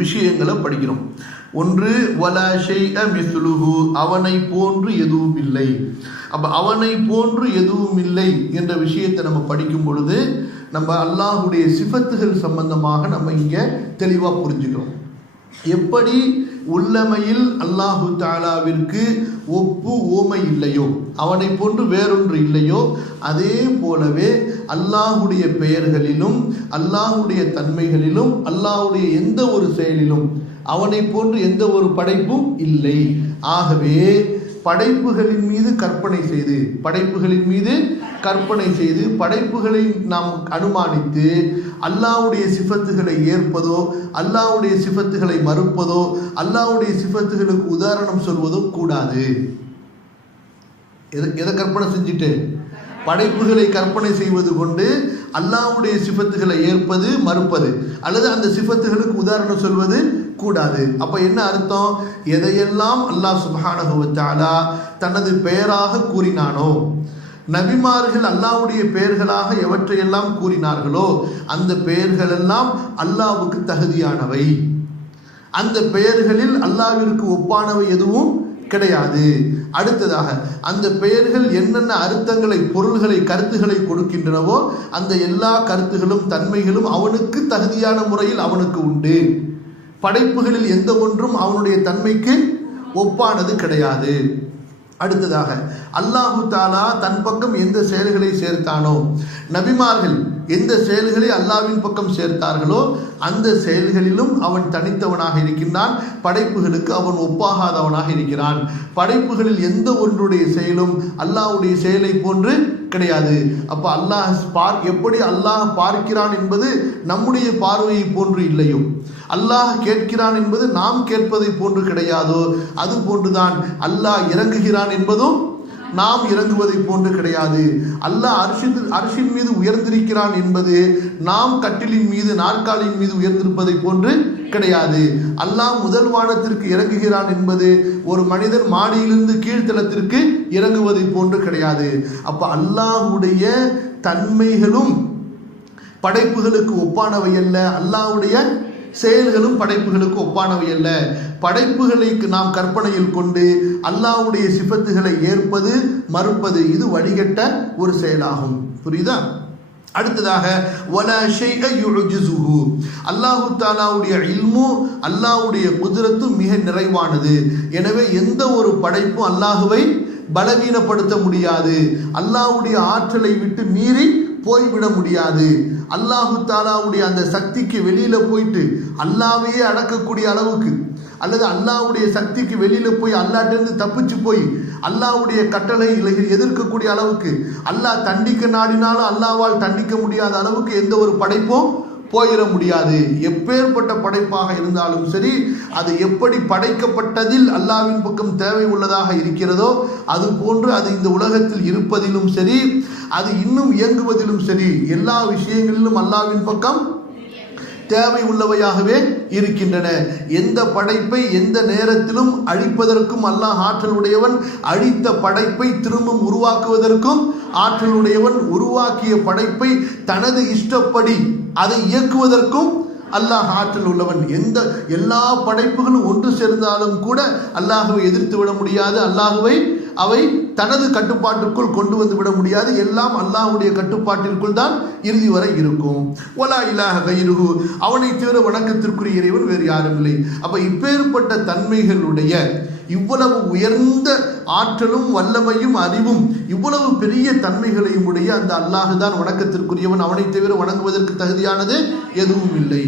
விஷயங்களை படிக்கிறோம். ஒன்று வலாஷை மிஸ்லுஹு அவனை போன்று எதுவும் இல்லை அப்போ அவனை போன்று எதுவும் இல்லை என்ற விஷயத்தை நம்ம படிக்கும் பொழுது நம்ம அல்லாஹுடைய சிஃபத்துகள் சம்பந்தமாக நம்ம இங்கே தெளிவாக புரிஞ்சுக்கிறோம். எப்படி உள்ளமையில் அல்லாஹு தாலாவிற்கு ஒப்பு ஓமை இல்லையோ அவனை போன்று வேறொன்று இல்லையோ அதே போலவே அல்லாஹுடைய பெயர்களிலும் அல்லாஹுடைய தன்மைகளிலும் அல்லாஹுடைய எந்த ஒரு செயலிலும் அவனை போன்று எந்த ஒரு படைப்பும் இல்லை. ஆகவே படைப்புகளின் மீது கற்பனை செய்து படைப்புகளின் மீது கற்பனை செய்து படைப்புகளை நாம் அனுமானித்து அல்லாவுடைய சிஃபத்துகளை ஏற்பதோ அல்லாவுடைய சிஃபத்துகளை மறுப்பதோ அல்லாவுடைய சிஃபத்துகளுக்கு உதாரணம் சொல்வதோ கூடாது. எதை எதை கற்பனை செஞ்சுட்டு படைப்புகளை கற்பனை செய்வது கொண்டு அல்லாவுடைய சிஃபத்துகளை ஏற்பது மறுப்பது. அல்லது அந்த சிஃபத்துகளுக்கு உதாரணம் சொல்வது கூடாது. அப்ப என்ன அர்த்தம்? எதையெல்லாம் அல்லாஹ் சுப்ஹானஹு தனது பெயராக கூறினானோ நபிமார்கள் அல்லாஹ்வுடைய பெயர்களாக எவற்றையெல்லாம் கூறினார்களோ அந்த பெயர்கள் எல்லாம் தகுதியானவை. அந்த பெயர்களில் அல்லாவிற்கு ஒப்பானவை எதுவும் கிடையாது. அடுத்ததாக அந்த பெயர்கள் என்னென்ன அர்த்தங்களை பொருள்களை கருத்துக்களை கொடுக்கின்றனவோ அந்த எல்லா கருத்துகளும் தன்மைகளும் அவனுக்கு தகுதியான முறையில் அவனுக்கு உண்டு. படைப்புகளில் எந்த ஒன்றும் அவனுடைய தன்மைக்கு ஒப்பானது கிடையாது. அடுத்ததாக அல்லாஹு தாலா தன் பக்கம் எந்த செயல்களை சேர்த்தானோ நபிமார்கள் எந்த செயல்களை அல்லாவின் பக்கம் சேர்த்தார்களோ அந்த செயல்களிலும் அவன் தனித்தவனாக இருக்கின்றான். படைப்புகளுக்கு அவன் ஒப்பாகாதவனாக இருக்கிறான். படைப்புகளில் எந்த ஒன்றுடைய செயலும் அல்லாஹ்வுடைய செயலை போன்று கிடையாது. அப்ப அல்லாஹ் பார் எப்படி அல்லாஹ் பார்க்கிறான் என்பது நம்முடைய பார்வையை போன்று இல்லையோ அல்லாஹ் கேட்கிறான் என்பது நாம் கேட்பதை போன்று கிடையாதோ அது போன்றுதான் அல்லாஹ் இறங்குகிறான் என்பதும் நாம் இறங்குவதை போன்று கிடையாது. அல்லாஹ் அரிசின் அரிசின் மீது உயர்ந்திருக்கிறான் என்பது நாம் கட்டிலின் மீது நாற்காலியின் மீது உயர்ந்திருப்பதை போன்று கிடையாது. அல்லாஹ் முதல் வானத்திற்கு இறங்குகிறான் என்பது ஒரு மனிதன் மாடியிலிருந்து கீழ்த்தளத்திற்கு இறங்குவதை போன்று கிடையாது. அப்ப அல்லாஹுடைய தன்மைகளும் படைப்புகளுக்கு ஒப்பானவை அல்ல. அல்லாஹ்வுடைய செயல்களும் படைப்புகளுக்கு ஒப்பானவை அல்ல. படைப்புகளுக்கு நாம் கற்பனையில் கொண்டு அல்லாவுடைய சிபத்துகளை ஏற்பது மறுப்பது இது வடிகட்ட ஒரு செயலாகும். புரியுதா? அடுத்ததாக வல அல்லாஹு தாலாவுடைய இல்மும் அல்லாஹுடைய குதிரத்தும் மிக நிறைவானது. எனவே எந்த ஒரு படைப்பும் அல்லாஹுவை பலவீனப்படுத்த முடியாது. அல்லாஹ்வுடைய ஆற்றலை விட்டு மீறி போய்விட முடியாது. அல்லாஹு தாலாவுடைய அந்த சக்திக்கு வெளியில போயிட்டு அல்லாவையே அடக்கக்கூடிய அளவுக்கு அல்லது அல்லாஹ்வுடைய சக்திக்கு வெளியில போய் அல்லாட்டிருந்து தப்பிச்சு போய் அல்லாவுடைய கட்டளை எதிர்க்கக்கூடிய அளவுக்கு அல்லாஹ் தண்டிக்க நாடினாலும் அல்லாவால் தண்டிக்க முடியாத அளவுக்கு எந்த ஒரு படைப்பும் போயிட முடியாது. எப்பேற்பட்ட படைப்பாக இருந்தாலும் சரி அது எப்படி படைக்கப்பட்டதில் அல்லாவின் பக்கம் தேவை உள்ளதாக இருக்கிறதோ அது போன்று அது இந்த உலகத்தில் இருப்பதிலும் சரி அது இன்னும் இயங்குவதிலும் சரி எல்லா விஷயங்களிலும் அல்லாவின் பக்கம் தேவை உள்ளவையாகவே இருக்கின்றன. எந்த படைப்பை எந்த நேரத்திலும் அழிப்பதற்கும் அல்லாஹ் ஆற்றல் உடையவன் அழித்த படைப்பை திரும்பும் உருவாக்குவதற்கும் ஆற்றல் உடையவன் உருவாக்கிய படைப்பை தனது இஷ்டப்படி அதை இயக்குவதற்கும் அல்லாஹ் ஆற்றல் உள்ளவன். எந்த எல்லா படைப்புகளும் ஒன்று சேர்ந்தாலும் கூட அல்லாஹுவை எதிர்த்து விட முடியாது. அல்லாஹுவை அவை தனது கட்டுப்பாட்டிற்குள் கொண்டு வந்து விட முடியாது. எல்லாம் அல்லாஹ்வுடைய கட்டுப்பாட்டிற்குள் தான் இறுதி வரை இருக்கும். ஒலா இலாக கைருகு அவனை தவிர வணக்கத்திற்குரிய இறைவன் வேறு யாரும் இல்லை. அப்ப இப்பேற்பட்ட தன்மைகளுடைய இவ்வளவு உயர்ந்த ஆற்றலும் வல்லமையும் அறிவும் இவ்வளவு பெரிய தன்மைகளையும் உடைய அந்த அல்லாஹ் தான் வணக்கத்திற்குரியவன். அவனை தவிர வணங்குவதற்கு தகுதியானது எதுவும் இல்லை.